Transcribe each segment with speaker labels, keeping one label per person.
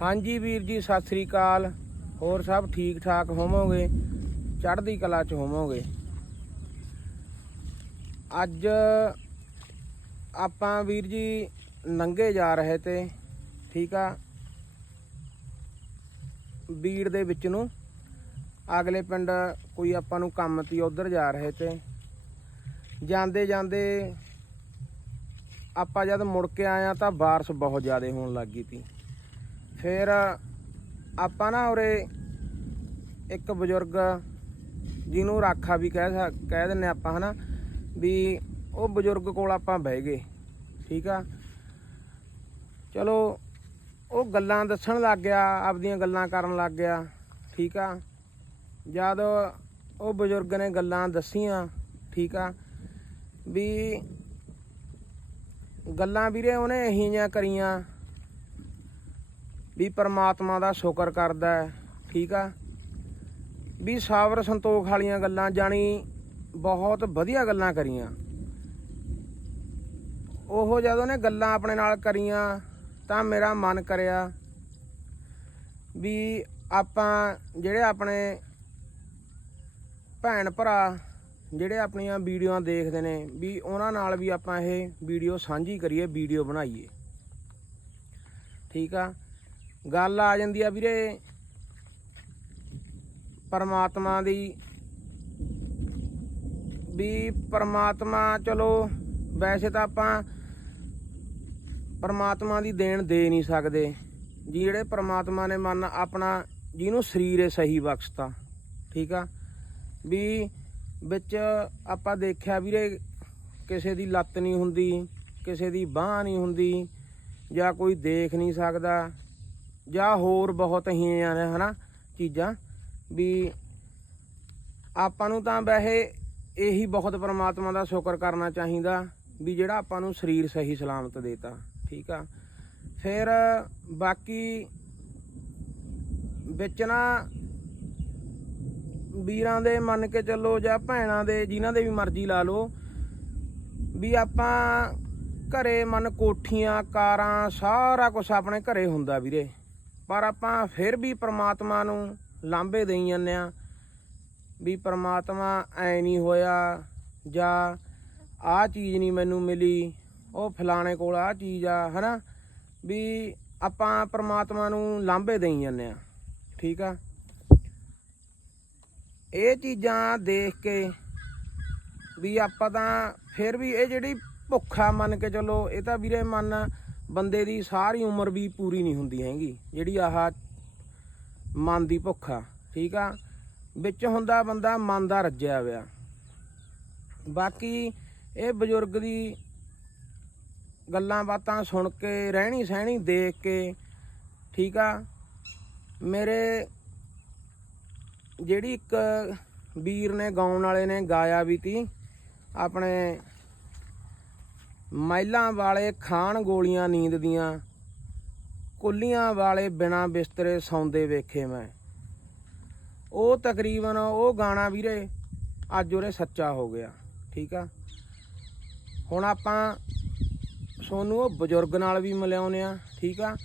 Speaker 1: ਹਾਂਜੀ ਵੀਰ ਜੀ, ਸਤਿ ਸ੍ਰੀ ਅਕਾਲ। ਹੋਰ ਸਭ ਠੀਕ ਠਾਕ ਹੋਵੋਗੇ? ਚੜ੍ਹਦੀ ਕਲਾ ਚ ਹੋਵੋਗੇ? ਅੱਜ ਆਪਾਂ ਵੀਰ ਜੀ ਨੰਗੇ ਜਾ ਰਹੇ ਤੇ, ਠੀਕ ਆ? ਬੀੜ ਦੇ ਵਿੱਚ ਨੂੰ। ਅਗਲੇ ਪਿੰਡ ਕੋਈ ਆਪਾਂ ਨੂੰ ਕੰਮ ਤੀ ਉਧਰ ਜਾ ਰਹੇ ਤੇ। ਜਾਂਦੇ ਜਾਂਦੇ ਆਪਾਂ ਜਦ ਮੁੜ ਕੇ ਆਇਆ ਤਾਂ ਬਾਰਿਸ਼ ਬਹੁਤ ਜ਼ਿਆਦਾ ਹੋਣ ਲੱਗ ਗਈ ਤੀ। ਫਿਰ ਆਪਾਂ ਨਾ ਉਰੇ ਇੱਕ ਬਜ਼ੁਰਗ ਜਿਹਨੂੰ ਰਾਖਾ ਵੀ ਕਹਿ ਸਕ- ਕਹਿ ਦਿੰਨੇ ਆਪਾਂ, ਹਨਾ? ਵੀ ਉਹ ਬਜ਼ੁਰਗ ਕੋਲ ਆਪਾਂ ਬਹਿ ਗਏ, ਠੀਕ ਆ? ਚਲੋ, ਉਹ ਗੱਲਾਂ ਦੱਸਣ ਲੱਗ ਗਿਆ, ਆਪਦੀਆਂ ਗੱਲਾਂ ਕਰਨ ਲੱਗ ਗਿਆ, ਠੀਕ ਆ? ਜਦ ਉਹ ਬਜ਼ੁਰਗ ਨੇ ਗੱਲਾਂ ਦੱਸੀਆਂ, ਠੀਕ ਆ? ਵੀ ਗੱਲਾਂ ਵੀਰੇ ਉਹਨੇ ਇਹੀ ਕਰੀਆਂ ਵੀ ਪਰਮਾਤਮਾ ਦਾ ਸ਼ੁਕਰ ਕਰਦਾ ਹੈ, ਠੀਕ ਆ? ਵੀ ਸਾਬਰ ਸੰਤੋਖ ਵਾਲੀਆਂ ਗੱਲਾਂ ਜਾਣੀ ਬਹੁਤ ਵਧੀਆ ਗੱਲਾਂ ਕਰੀਆਂ। ਉਹ ਜਦੋਂ ਨੇ ਗੱਲਾਂ ਆਪਣੇ ਨਾਲ ਕਰੀਆਂ ਤਾਂ ਮੇਰਾ ਮਨ ਕਰਿਆ ਵੀ ਆਪਾਂ ਜਿਹੜੇ ਆਪਣੇ ਭੈਣ ਭਰਾ ਜਿਹੜੇ ਆਪਣੀਆਂ ਵੀਡੀਓਆਂ ਦੇਖਦੇ ਨੇ ਵੀ ਉਹਨਾਂ ਨਾਲ ਵੀ ਆਪਾਂ ਇਹ ਵੀਡੀਓ ਸਾਂਝੀ ਕਰੀਏ, ਵੀਡੀਓ ਬਣਾਈਏ। ਠੀਕ ਆ? ਗੱਲ ਆ ਜਾਂਦੀ ਆ ਵੀਰੇ। ਪਰਮਾਤਮਾ ਦੀ। ਵੀ ਪਰਮਾਤਮਾ, ਚਲੋ, ਵੈਸੇ ਤਾਂ ਆਪਾਂ ਪਰਮਾਤਮਾ ਦੀ ਦੇਣ ਦੇ ਨਹੀਂ ਸਕਦੇ। ਜਿਹੜੇ ਪਰਮਾਤਮਾ ਨੇ ਮਨ ਆਪਣਾ, ਜਿਹਨੂੰ ਸਰੀਰ ਹੈ ਸਹੀ ਬਖਸ਼ਤਾ, ਠੀਕ ਆ? ਵੀ ਵਿੱਚ ਆਪਾਂ ਦੇਖਿਆ ਵੀਰੇ, ਕਿਸੇ ਦੀ ਲੱਤ ਨਹੀਂ ਹੁੰਦੀ, ਕਿਸੇ ਦੀ ਬਾਹ ਨਹੀਂ ਹੁੰਦੀ, ਜਾਂ ਕੋਈ ਦੇਖ ਨਹੀਂ ਸਕਦਾ। ਜਾਂ ਹੋਰ ਬਹੁਤ ਹੀ ਨੇ, ਹਨਾ, ਚੀਜ਼ਾਂ, ਵੀ ਆਪਾਂ ਨੂੰ ਤਾਂ ਵੈਸੇ ਇਹੀ ਬਹੁਤ ਪਰਮਾਤਮਾ ਦਾ ਸ਼ੁਕਰ ਕਰਨਾ ਚਾਹੀਦਾ ਵੀ ਜਿਹੜਾ ਆਪਾਂ ਨੂੰ ਸਰੀਰ ਸਹੀ ਸਲਾਮਤ ਦੇਤਾ, ਠੀਕ ਆ? ਫਿਰ ਬਾਕੀ ਵਿੱਚ ਨਾ ਵੀਰਾਂ ਦੇ ਮੰਨ ਕੇ ਚੱਲੋ ਜਾਂ ਭੈਣਾਂ ਦੇ, ਜਿਨ੍ਹਾਂ ਦੇ ਵੀ ਮਰਜ਼ੀ ਲਾ ਲਓ, ਵੀ ਆਪਾਂ ਘਰੇ ਮਨ ਕੋਠੀਆਂ, ਕਾਰਾਂ, ਸਾਰਾ ਕੁਝ ਆਪਣੇ ਘਰੇ ਹੁੰਦਾ ਵੀਰੇ। ਪਰ ਆਪਾਂ ਫਿਰ ਵੀ ਪ੍ਰਮਾਤਮਾ ਨੂੰ ਲਾਂਭੇ ਦੇਈ ਜਾਂਦੇ ਆ ਵੀ ਪ੍ਰਮਾਤਮਾ ਐ ਨਹੀਂ ਹੋਇਆ ਜਾਂ ਆਹ ਚੀਜ਼ ਨਹੀਂ ਮੈਨੂੰ ਮਿਲੀ, ਉਹ ਫਲਾਣੇ ਕੋਲ ਆਹ ਚੀਜ਼ ਆ, ਹਨਾ? ਵੀ ਆਪਾਂ ਪ੍ਰਮਾਤਮਾ ਨੂੰ ਲਾਂਭੇ ਦੇਈ ਜਾਂਦੇ ਆ ਠੀਕ ਆ? ਇਹ ਚੀਜ਼ਾਂ ਦੇਖ ਕੇ ਵੀ ਆਪਾਂ ਤਾਂ ਫਿਰ ਵੀ ਇਹ ਜਿਹੜੀ ਭੁੱਖਾ ਮੰਨ ਕੇ ਚਲੋ, ਇਹ ਤਾਂ ਵੀਰੇ ਮੰਨ ਬੰਦੇ ਦੀ ਸਾਰੀ ਉਮਰ ਵੀ ਪੂਰੀ ਨਹੀਂ ਹੁੰਦੀ ਹੈਗੀ। ਜਿਹੜੀ ਆਹ ਮਨ ਦੀ ਭੁੱਖ ਆ, ਠੀਕ ਆ? ਵਿੱਚ ਹੁੰਦਾ ਬੰਦਾ ਮਨ ਦਾ ਰੱਜਿਆ ਹੋਇਆ। ਬਾਕੀ ਇਹ ਬਜ਼ੁਰਗ ਦੀ ਗੱਲਾਂ ਬਾਤਾਂ ਸੁਣ ਕੇ, ਰਹਿਣੀ ਸਹਿਣੀ ਦੇਖ ਕੇ, ਠੀਕ ਆ? ਮੇਰੇ ਜਿਹੜੀ ਇੱਕ ਵੀਰ ਨੇ, ਗਾਉਣ ਵਾਲੇ ਨੇ, ਗਾਇਆ ਵੀ ਤੀ ਆਪਣੇ ਮਹਿਲਾਂ ਵਾਲੇ ਖਾਣ ਗੋਲੀਆਂ ਨੀਂਦ ਦੀਆਂ ਕੁੱਲੀਆਂ ਵਾਲੇ ਬਿਨਾ ਬਿਸਤਰੇ ਸੌਂਦੇ ਵੇਖੇ ਮੈਂ। ਉਹ ਤਕਰੀਬਨ ਉਹ ਗਾਣਾ ਵੀਰੇ ਅੱਜ ਉਹਰੇ ਸੱਚਾ ਹੋ ਗਿਆ ਠੀਕ ਆ? ਹੁਣ ਆਪਾਂ ਸੋਨੂੰ ਉਹ ਬਜ਼ੁਰਗ ਨਾਲ ਵੀ ਮਿਲਾਉਂਦੇ ਆ ਠੀਕ ਆ?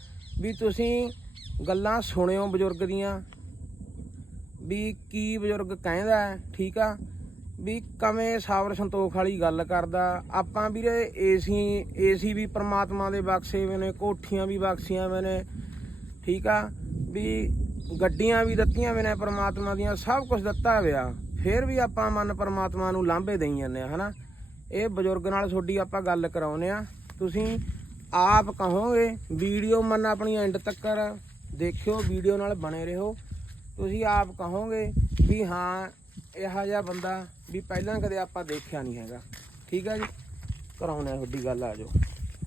Speaker 1: ਵੀ ਤੁਸੀਂ ਗੱਲਾਂ ਸੁਣਿਓ ਬਜ਼ੁਰਗ ਦੀਆਂ ਵੀ ਕੀ ਬਜ਼ੁਰਗ ਕਹਿੰਦਾ ਹੈ, ਠੀਕ ਆ? ਵੀ ਕਵੇਂ ਸਾਬਰ ਸੰਤੋਖ ਵਾਲੀ ਗੱਲ ਕਰਦਾ। ਆਪਾਂ ਵੀਰੇ ਏਸੀ ਏਸੀ ਵੀ ਪ੍ਰਮਾਤਮਾ ਦੇ ਬਖਸ਼ੇ ਹੋਏ ਨੇ, ਕੋਠੀਆਂ ਵੀ ਬਖਸ਼ੀਆਂ ਹੋਏ ਨੇ, ਠੀਕ ਆ? ਵੀ ਗੱਡੀਆਂ ਵੀ ਦਿੱਤੀਆਂ ਹੋਏ ਨੇ ਪ੍ਰਮਾਤਮਾ ਦੀਆਂ, ਸਭ ਕੁਝ ਦਿੱਤਾ ਹੋਇਆ। ਫਿਰ ਵੀ ਆਪਾਂ ਮਨ ਪ੍ਰਮਾਤਮਾ ਨੂੰ ਲਾਂਭੇ ਦੇਈ ਜਾਂਦੇ ਆ, ਹਨਾ? ਇਹ ਬਜ਼ੁਰਗ ਨਾਲ ਤੁਹਾਡੀ ਆਪਾਂ ਗੱਲ ਕਰਾਉਨੇ ਆ। ਤੁਸੀਂ ਆਪ ਕਹੋਗੇ, ਵੀਡੀਓ ਮਨ ਆਪਣੀ ਐਂਡ ਤੱਕ ਦੇਖਿਓ, ਵੀਡੀਓ ਨਾਲ ਬਣੇ ਰਹੋ। ਤੁਸੀਂ ਆਪ ਕਹੋਗੇ ਵੀ ਹਾਂ ਇਹੋ ਜਿਹਾ ਬੰਦਾ ਵੀ ਪਹਿਲਾਂ ਕਦੇ ਆਪਾਂ ਦੇਖਿਆ ਨਹੀਂ ਹੈਗਾ। ਠੀਕ ਹੈ ਜੀ? ਕਰਾਉਣੇ ਆ ਤੁਹਾਡੀ ਗੱਲ ਆ ਜਾਓ।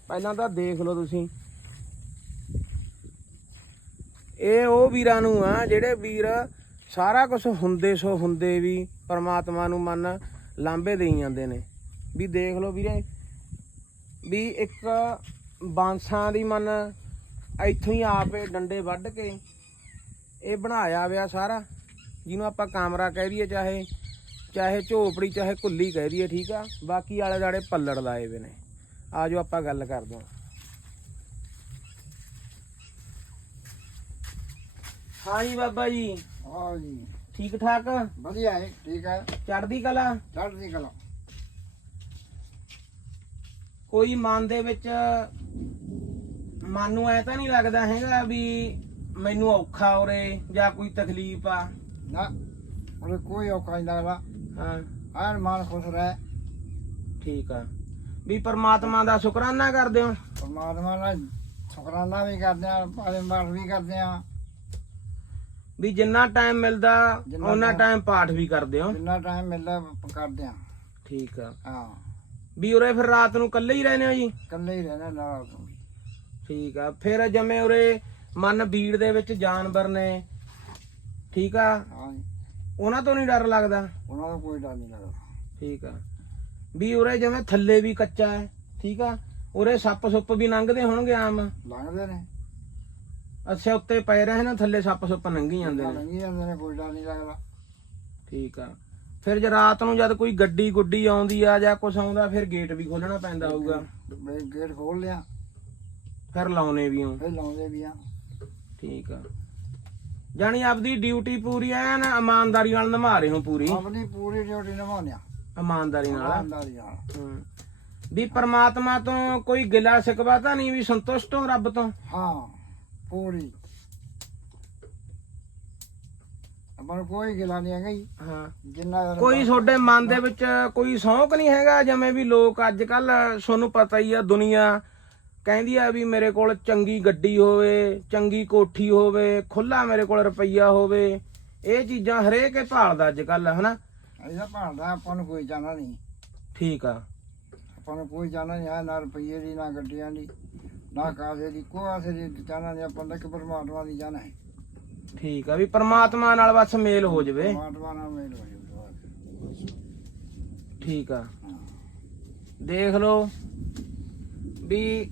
Speaker 1: ਪਹਿਲਾਂ ਤਾਂ ਦੇਖ ਲਓ ਤੁਸੀਂ। ਇਹ ਉਹ ਵੀਰਾਂ ਨੂੰ ਆ ਜਿਹੜੇ ਵੀਰ ਸਾਰਾ ਕੁਝ ਹੁੰਦੇ ਸੋ ਹੁੰਦੇ ਵੀ ਪਰਮਾਤਮਾ ਨੂੰ ਮੰਨ ਲਾਂਬੇ ਦੇਈ ਜਾਂਦੇ ਨੇ। ਵੀ ਦੇਖ ਲਓ ਵੀਰੇ, ਵੀ ਇੱਕ ਬਾਂਸਾਂ ਦੀ ਮਨ ਇੱਥੋਂ ਹੀ ਆਪੇ ਡੰਡੇ ਵੱਢ ਕੇ ਇਹ ਬਣਾਇਆ ਹੋਇਆ ਸਾਰਾ। ਜਿਹਨੂੰ ਆਪਾਂ ਕਮਰਾ ਕਹਿ ਦਈਏ ਚਾਹੇ ਚਾਹੇ ਝੋਪੜੀ ਚਾਹੇ ਕੁੱਲੀ ਕਹਿ ਦਈਏ ਠੀਕ ਆ? ਬਾਕੀ ਆਲੇ ਦਾੜੇ ਪੱਲੜ ਲਾਏ ਵੇ ਨੇ। ਆਜੋ ਆਪਾਂ ਗੱਲ ਕਰਦੇ ਹਾਂ। ਹਾਂ ਜੀ ਬਾਬਾ ਜੀ।
Speaker 2: ਹਾਂ ਜੀ।
Speaker 1: ਠੀਕ ਠਾਕ?
Speaker 2: ਵਧੀਆ ਹੈ ਠੀਕ ਹੈ
Speaker 1: ਚੜ੍ਹਦੀ ਕਲਾ?
Speaker 2: ਚੜ੍ਹਦੀ ਕਲਾ।
Speaker 1: ਕੋਈ ਮਨ ਦੇ ਵਿੱਚ ਮਨ ਨੂੰ ਐ ਤਾਂ ਨਹੀਂ ਲੱਗਦਾ ਹੈਗਾ ਵੀ ਮੈਨੂੰ ਔਖਾ ਉਰੇ ਜਾਂ ਕੋਈ ਤਕਲੀਫ ਆ?
Speaker 2: ਨਾ ਕੋਈ ਔਖਾ ਨਹੀਂ ਲੱਗਦਾ।
Speaker 1: ਹਾਂ।
Speaker 2: ਐਨ ਮਨ ਖੁਸ਼ ਰਹਿ।
Speaker 1: ਠੀਕ ਆ। ਵੀ ਪਰਮਾਤਮਾ ਦਾ ਸ਼ੁਕਰਾਨਾ ਕਰਦੇ ਹੋ?
Speaker 2: ਪਰਮਾਤਮਾ ਨਾਲ ਸ਼ੁਕਰਾਨਾ ਵੀ ਕਰਦੇ ਆ ਭਾਵੇਂ ਮਾਰ ਵੀ ਕਰਦੇ ਆ।
Speaker 1: ਵੀ ਜਿੰਨਾ ਟਾਈਮ ਮਿਲਦਾ
Speaker 2: ਜਿੰਨਾ
Speaker 1: ਉਹਨਾਂ
Speaker 2: time-
Speaker 1: ਟਾਈਮ ਪਾਠ ਵੀ ਕਰਦੇ ਹੋ।
Speaker 2: ਜਿੰਨਾ ਟਾਈਮ ਮਿਲਦਾ ਪ- ਕਰਦੇ ਆ।
Speaker 1: ਠੀਕ ਆ।
Speaker 2: ਹਾਂ।
Speaker 1: ਵੀ ਉਰੇ ਫਿਰ ਰਾਤ ਨੂੰ ਇਕੱਲੇ ਹੀ ਰਹਿੰਦੇ ਹੋ ਜੀ?
Speaker 2: ਇਕੱਲੇ ਹੀ ਰਹਿਣਾ ਨਾਲ।
Speaker 1: ਠੀਕ ਆ। ਫਿਰ ਜਿਵੇਂ ਉਰੇ ਮਨ ਬੀੜ ਦੇ ਵਿੱਚ ਜਾਨਵਰ ਨੇ ਠੀਕ ਆ?
Speaker 2: ਹਾਂ।
Speaker 1: ਉਹਨਾਂ ਤੋਂ ਨਹੀਂ ਡਰ ਲੱਗਦਾ?
Speaker 2: ਉਹਨਾਂ ਦਾ ਕੋਈ ਡਰ ਨਹੀਂ ਲੱਗਦਾ।
Speaker 1: ਠੀਕ ਆ। ਵੀ ਉਰੇ ਜਿਵੇਂ ਥੱਲੇ ਵੀ ਕੱਚਾ ਹੈ ਠੀਕ ਆ? ਉਰੇ ਸੱਪ ਸੁੱਪ ਵੀ ਲੰਘਦੇ ਹੋਣਗੇ ਆਮ?
Speaker 2: ਲੰਘਦੇ ਨੇ।
Speaker 1: ਅੱਛਾ ਉੱਤੇ ਪਏ ਰਹੇ ਨਾ ਥੱਲੇ ਸੱਪ ਸੁੱਪ ਲੰਘੀ ਜਾਂਦੇ ਨੇ।
Speaker 2: ਲੰਘੀ ਜਾਂਦੇ ਨੇ ਕੋਈ ਡਰ ਨਹੀਂ ਲੱਗਦਾ।
Speaker 1: ਠੀਕ ਆ। ਫਿਰ ਜੇ ਰਾਤ ਨੂੰ ਜਦ ਕੋਈ ਗੱਡੀ ਗੁੱਡੀ ਆਉਂਦੀ ਆ ਜਾਂ ਕੁਛ ਆਉਂਦਾ ਫਿਰ ਗੇਟ ਵੀ ਖੋਲਣਾ ਪੈਂਦਾ ਹੋਊਗਾ।
Speaker 2: ਮੈਂ ਗੇਟ ਖੋਲ ਲਿਆ।
Speaker 1: ਫਿਰ ਲਾਉਣੇ ਵੀ ਹੋ
Speaker 2: ਫਿਰ ਲਾਉਂਦੇ ਵੀ ਆ।
Speaker 1: ਠੀਕ ਆ। ਜਾਣੀ ਆਪਦੀ ਡਿਊਟੀ ਪੂਰੀ ਐਨ ਇਮਾਨਦਾਰੀ ਨਾਲ ਨਿਭਾ ਰਹੇ ਹੋ ਪੂਰੀ।
Speaker 2: ਆਪਣੀ ਪੂਰੀ ਡਿਊਟੀ ਨਿਭਾਉਂਦੇ ਆ।
Speaker 1: ਇਮਾਨਦਾਰੀ ਨਾਲ।
Speaker 2: ਇਮਾਨਦਾਰੀ ਨਾਲ।
Speaker 1: ਹੂੰ। ਵੀ ਪਰਮਾਤਮਾ ਤੋਂ ਕੋਈ ਗਿਲਾ ਸਿਕਵਾ ਤਾਂ ਨਹੀਂ ਵੀ ਸੰਤੁਸ਼ਟ ਹੋ ਰੱਬ ਤੋਂ?
Speaker 2: ਹਾਂ ਪੂਰੀ। ਆਪਾਂ ਨੂੰ ਕੋਈ ਗਿਲਾ ਨਹੀਂ ਹੈਗਾ ਜੀ।
Speaker 1: ਹਾਂ।
Speaker 2: ਜਿੰਨਾ
Speaker 1: ਕੋਈ ਤੁਹਾਡੇ ਮਨ ਦੇ ਵਿੱਚ ਕੋਈ ਸ਼ੌਂਕ ਨਹੀਂ ਹੈਗਾ ਜਿਵੇਂ ਵੀ ਲੋਕ ਅੱਜ ਕੱਲ ਤੁਹਾਨੂੰ ਪਤਾ ਹੀ ਆ ਦੁਨੀਆ ਕਹਿੰਦੀ ਆ ਵੀ ਮੇਰੇ ਕੋਲ ਚੰਗੀ ਗੱਡੀ ਹੋਵੇ ਚੰਗੀ ਕੋਠੀ ਹੋਵੇ ਖੁੱਲਾ ਮੇਰੇ ਕੋਲ ਰੁਪਈਆ ਹੋਵੇ। ਇਹ ਚੀਜ਼ਾਂ ਹਰੇਕ ਹੀ ਭਾਲਦਾ ਅੱਜ ਕੱਲ ਹਨਾ?
Speaker 2: ਇਹਦਾ ਭਾਲਦਾ ਆਪਾਂ ਨੂੰ ਕੋਈ ਜਾਣਾ ਨਹੀਂ।
Speaker 1: ਠੀਕ ਆ।
Speaker 2: ਆਪਾਂ ਨੂੰ ਕੋਈ ਜਾਣਾ ਨਹੀਂ ਹੈ ਨਾ ਰੁਪਈਏ ਦੀ ਨਾ ਗੱਡੀਆਂ ਦੀ ਨਾ ਕਾਸੇ ਦੀ ਕੋਈ ਆਸੇ ਦੀ ਜਾਣਾ ਨਹੀਂ ਆਪਾਂ ਕਿ ਪਰਮਾਤਮਾ ਦੀ ਜਾਣਾ ਹੈ
Speaker 1: ਠੀਕ ਆ ਵੀ ਪਰਮਾਤਮਾ ਨਾਲ ਬਸ ਮੇਲ ਹੋ ਜਵੇ।
Speaker 2: ਪਰਮਾਤਮਾ ਨਾਲ ਮੇਲ ਹੋ ਜਾਊਗਾ
Speaker 1: ਠੀਕ ਆ। ਦੇਖ ਲਓ ਵੀ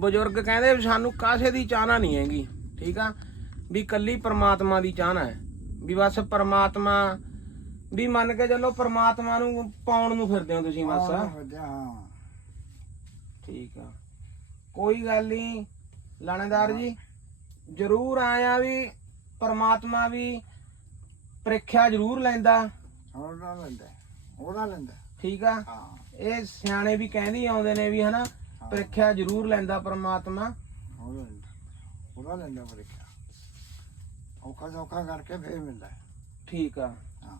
Speaker 1: ਬਜ਼ੁਰਗ ਕਹਿੰਦੇ ਵੀ ਸਾਨੂੰ ਕਾਸੇ ਦੀ ਚਾਹਨਾ ਨਹੀਂ ਹੈਗੀ ਠੀਕ ਆ? ਵੀ ਕੱਲੀ ਪਰਮਾਤਮਾ ਦੀ ਚਾਹਨਾ ਹੈ। ਵੀ ਬਸ ਪਰਮਾਤਮਾ ਵੀ ਮੰਨ ਕੇ ਚੱਲੋ ਪਰਮਾਤਮਾ ਨੂੰ ਪਾਉਣ ਨੂੰ ਫਿਰਦੇ ਹੋ ਤੁਸੀਂ ਬਸ।
Speaker 2: ਹਾਂ।
Speaker 1: ਠੀਕ ਆ। ਕੋਈ ਗੱਲ ਨਹੀਂ ਲਾਣੇਦਾਰ ਜੀ ਜ਼ਰੂਰ ਆਇਆ ਵੀ ਪਰਮਾਤਮਾ ਵੀ ਪ੍ਰੀਖਿਆ ਜ਼ਰੂਰ ਲੈਂਦਾ।
Speaker 2: ਉਹਦਾ ਲੈਂਦਾ ਉਹਦਾ ਲੈਂਦਾ।
Speaker 1: ਠੀਕ ਆ? ਇਹ ਸਿਆਣੇ ਵੀ ਕਹਿੰਦੇ ਆਉਂਦੇ ਨੇ ਵੀ ਹਨਾ ਪ੍ਰੀਖਿਆ ਜ਼ਰੂਰ ਲੈਂਦਾ ਪਰਮਾਤਮਾ।
Speaker 2: ਉਹਦਾ ਲੈਂਦਾ ਪਰੀਖਿਆ। ਔਖਾ ਸੌਖਾ ਕਰਕੇ ਫੇਰ ਮਿਲਦਾ। ਹੈ।
Speaker 1: ਠੀਕ ਆ।
Speaker 2: ਹਾਂ।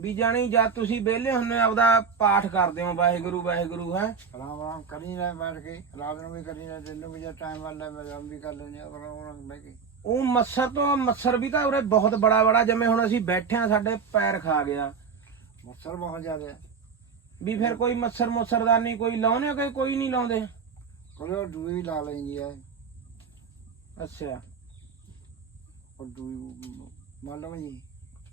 Speaker 1: ਵੀ ਜਾਣੀ ਜਦ ਤੁਸੀਂ ਵਿਹਲੇ ਹੁੰਨੇ ਹੋ ਆਪਦਾ ਪਾਠ ਕਰਦੇ ਹੋ ਵਾਹਿਗੁਰੂ ਵਾਹਿਗੁਰੂ ਹੈ।
Speaker 2: ਆਰਾਮ ਆਰਾਮ ਕਰੀ ਲੈ ਬੈਠ ਕੇ ਰਾਤ ਨੂੰ ਵੀ ਕਰੀ ਲੈ ਦਿਨ ਨੂੰ ਵੀ ਜੇ ਟਾਈਮ ਆਉਂਦਾ ਮੈਂ ਆਰਾਮ ਵੀ ਕਰ ਲੈਂਦੇ ਆ ਆਰਾਮ ਆਰਾਮ ਬਹਿ ਕੇ।
Speaker 1: ਉਹ ਮੱਛਰ ਤੋਂ ਮੱਛਰ ਵੀ ਤਾਂ ਉਰੇ ਬਹੁਤ ਬੜਾ ਬੜਾ ਜਿਵੇਂ ਹੁਣ ਅਸੀਂ ਬੈਠੇ ਆ ਸਾਡੇ ਪੈਰ ਖਾ ਗਿਆ।
Speaker 2: ਮੱਛਰ ਬਹੁਤ ਜ਼ਿਆਦਾ। ਹੈ
Speaker 1: ਵੀ ਫਿਰ ਕੋਈ ਮੱਛਰ ਮੁੱਛਰਦਾਨੀ ਕੋਈ ਲਾਉਨੇ ਹੋ ਕਿ ਕੋਈ ਨਹੀਂ ਲਾਉਂਦੇ?
Speaker 2: ਕੋਲੇ ਉਹ ਦੂਈ ਵੀ ਲਾ ਲੈਂਦੀ ਹੈ
Speaker 1: ਅੱਛਾ।
Speaker 2: ਉਹ ਦੂਈ ਮੰਨ ਲਓ ਜੀ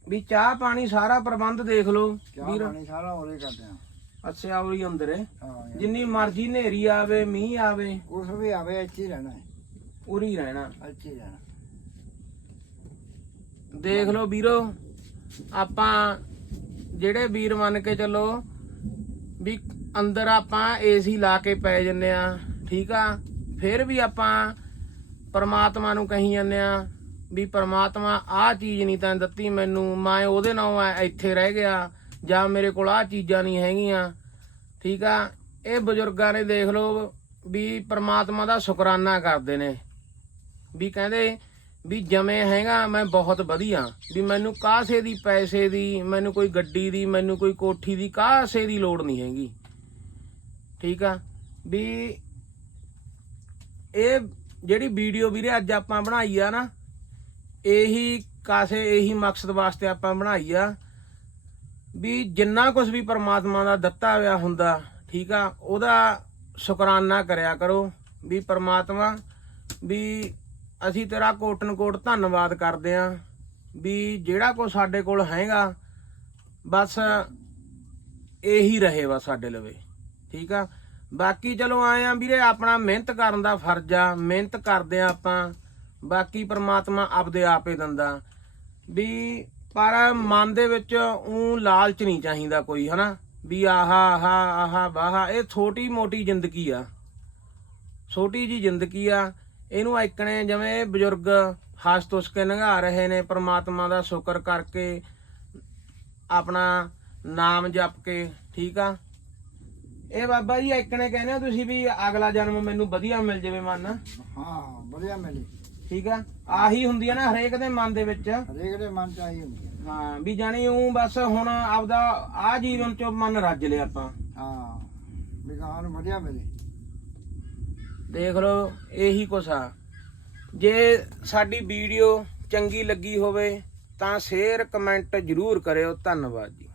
Speaker 1: ਵੀ ਚਾਹ ਪਾਣੀ ਸਾਰਾ ਪ੍ਰਬੰਧ ਦੇਖ ਲਓ।
Speaker 2: ਚਾਹ
Speaker 1: ਵੀਰ।
Speaker 2: ਪਾਣੀ ਸਾਰਾ ਹੋਰੇ ਕਰਦੇ ਆ
Speaker 1: ਅੱਛਾ ਉਹੀ ਅੰਦਰ ਹੈ।
Speaker 2: ਹਾਂ ਯਾਰ।
Speaker 1: ਜਿੰਨੀ ਮਰਜ਼ੀ ਹਨੇਰੀ ਆਵੇ ਮੀਂਹ ਆਵੇ।
Speaker 2: ਕੁਛ ਵੀ ਆਵੇ ਇੱਥੇ ਹੀ ਰਹਿਣਾ ਹੈ।
Speaker 1: ਉਰੀ ਰਹਿਣਾ।
Speaker 2: ਇੱਥੇ ਹੀ ਰਹਿਣਾ।
Speaker 1: ਦੇਖ ਲਓ ਵੀਰੋ ਆਪਾਂ ਜਿਹੜੇ ਵੀਰ ਮੰਨ ਕੇ ਚੱਲੋ ਵੀ ਅੰਦਰ ਆਪਾਂ ਏਸੀ ਲਾ ਕੇ ਪੈ ਜੰਨੇ ਆ। ਠੀਕ ਆ? ਫਿਰ ਵੀ ਆਪਾਂ ਪਰਮਾਤਮਾ ਨੂੰ ਕਹੀ ਜਾਂਦੇ ਆ ਵੀ ਪਰਮਾਤਮਾ ਆਹ ਚੀਜ਼ ਨਹੀਂ ਤਾਂ ਦਿੱਤੀ ਮੈਨੂੰ, ਮੈਂ ਉਹਦੇ ਨਾਲ ਇੱਥੇ ਰਹਿ ਗਿਆ ਜਾਂ ਮੇਰੇ ਕੋਲ ਆਹ ਚੀਜ਼ਾਂ ਨਹੀਂ ਹੈਗੀਆਂ। ਠੀਕ ਆ? ਇਹ ਬਜ਼ੁਰਗਾਂ ਨੇ ਦੇਖ ਲਓ ਵੀ ਪਰਮਾਤਮਾ ਦਾ ਸ਼ੁਕਰਾਨਾ ਕਰਦੇ ਨੇ। ਵੀ ਕਹਿੰਦੇ ਵੀ ਜਮੇ ਹੈਗਾ, ਮੈਂ ਬਹੁਤ ਵਧੀਆ। ਵੀ ਮੈਨੂੰ ਕਾਸੇ ਦੀ ਪੈਸੇ ਦੀ, ਮੈਨੂੰ ਕੋਈ ਗੱਡੀ ਦੀ, ਮੈਨੂੰ ਕੋਈ ਕੋਠੀ ਦੀ, ਕਾਸੇ ਦੀ ਲੋੜ ਨਹੀਂ ਹੈਗੀ। ਠੀਕ ਆ? ਵੀ ਇਹ ਜਿਹੜੀ ਵੀਡੀਓ ਵੀਰੇ ਅੱਜ ਆਪਾਂ ਬਣਾਈ ਆ ਨਾ, ਇਹੀ ਕਾਸੇ, ਇਹੀ ਮਕਸਦ ਵਾਸਤੇ ਆਪਾਂ ਬਣਾਈ ਆ ਵੀ ਜਿੰਨਾ ਕੁਝ ਵੀ ਪਰਮਾਤਮਾ ਦਾ ਦਿੱਤਾ ਹੋਇਆ ਹੁੰਦਾ, ਠੀਕ ਆ, ਉਹਦਾ ਸ਼ੁਕਰਾਨਾ ਕਰਿਆ ਕਰੋ ਵੀ ਪਰਮਾਤਮਾ ਵੀ ਅਸੀਂ ਤੇਰਾ ਕੋਟਨ ਕੋਟ ਧੰਨਵਾਦ ਕਰਦੇ ਆਂ ਵੀ ਜਿਹੜਾ ਕੋ ਸਾਡੇ ਕੋਲ ਹੈਗਾ, ਬਸ ਇਹੀ ਰਹੇ ਵਾ ਸਾਡੇ ਲਵੇ, ਠੀਕ ਆ। ਬਾਕੀ ਚਲੋ ਆਏ ਆ ਵੀਰੇ, ਆਪਣਾ ਮਿਹਨਤ ਕਰਨ ਦਾ ਫਰਜ਼ ਆ। ਮਿਹਨਤ ਕਰਦੇ ਆ ਆਪਾਂ। ਬਾਕੀ ਪ੍ਰਮਾਤਮਾ ਆਪਦੇ ਆਪੇ ਦਿੰਦਾ। ਵੀ ਪਰ ਮਨ ਦੇ ਵਿੱਚ ਉਹ ਲਾਲਚ ਨਹੀਂ ਚਾਹੀਦਾ ਕੋਈ, ਹਨਾ? ਵੀ ਆਹਾ ਆਹਾ ਆਹਾ ਬਾਹਾ ਇਹ ਛੋਟੀ ਮੋਟੀ ਜ਼ਿੰਦਗੀ ਆ। ਛੋਟੀ ਜੀ ਜ਼ਿੰਦਗੀ ਆ। ਇਹਨੂੰ ਐਕਣੇ ਜਿਵੇਂ ਬਜ਼ੁਰਗ ਹੱਸ ਤੁਸ ਕੇ ਨੰਗਾ ਰਹੇ ਨੇ ਪ੍ਰਮਾਤਮਾ ਦਾ ਸ਼ੁਕਰ ਕਰਕੇ, ਆਪਣਾ ਨਾਮ ਜਪ ਕੇ, ਠੀਕ ਆ? ਇਹ ਬਾਬਾ ਜੀ ਇੱਕ ਨੇ ਕਹਿੰਦੇ ਹੋ ਤੁਸੀਂ ਵੀ ਅਗਲਾ ਜਨਮ ਮੈਨੂੰ ਵਧੀਆ ਮਿਲ ਜਾਵੇ ਮਨ।
Speaker 2: ਹਾਂ ਵਧੀਆ ਮਿਲੀ।
Speaker 1: ਠੀਕ ਆ? ਆਹੀ ਹੁੰਦੀ ਆ ਨਾ ਹਰੇਕ ਦੇ ਮਨ ਦੇ ਵਿੱਚ।
Speaker 2: ਹਰੇਕ ਦੇ ਮਨ ਚ ਆਈ ਹੁੰਦੀ ਹੈ
Speaker 1: ਹਾਂ ਵੀ ਜਾਣੀ ਉਹ ਬਸ ਹੁਣ ਆਪਦਾ ਆ ਜੀਵਨ ਚੋਂ ਮਨ ਰੱਜ ਲਿਆ ਆਪਾਂ।
Speaker 2: ਹਾਂ ਵਿਗਾਨ ਵਧੀਆ ਮਿਲੇ।
Speaker 1: ਦੇਖ ਲਓ ਇਹੀ ਕੁਛ ਆ। ਜੇ ਸਾਡੀ ਵੀਡੀਓ ਚੰਗੀ ਲੱਗੀ ਹੋਵੇ ਤਾਂ ਸ਼ੇਅਰ ਕਮੈਂਟ ਜ਼ਰੂਰ ਕਰਿਓ। ਧੰਨਵਾਦ ਜੀ।